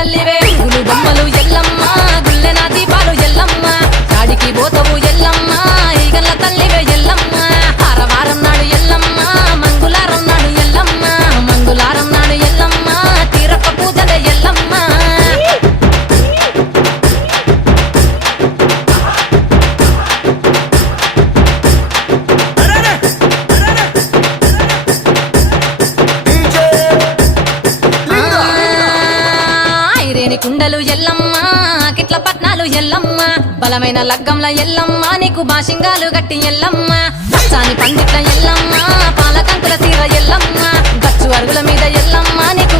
తల్లివే గులు బొమ్మలు ఎల్లమ్మ గుల్లెన దీపాలు ఎల్లమ్మ చాడికి పోతవు ఎల్లమ్మ ఈగల్ల తల్లివే ఎల్లమ్మ ఆరవారం నాడు ఎల్లమ్మ మంగుళారం నాడు ఎల్లమ్మ మంగుళారం నాడు ఎల్లమ్మ తీరప్ప పూజలే ఎల్లమ్మ కుండలు ఎల్లమ్మ కిట్ల పట్నాలు ఎల్లమ్మ బలమైన లగ్గంల ఎల్లమ్మ నీకు బాషింగాలు గట్టి ఎల్లమ్మ చాని పండిట్ల ఎల్లమ్మ పాలకంకుల తీర ఎల్లమ్మ గచ్చు అరుగుల మీద ఎల్లమ్మ నీకు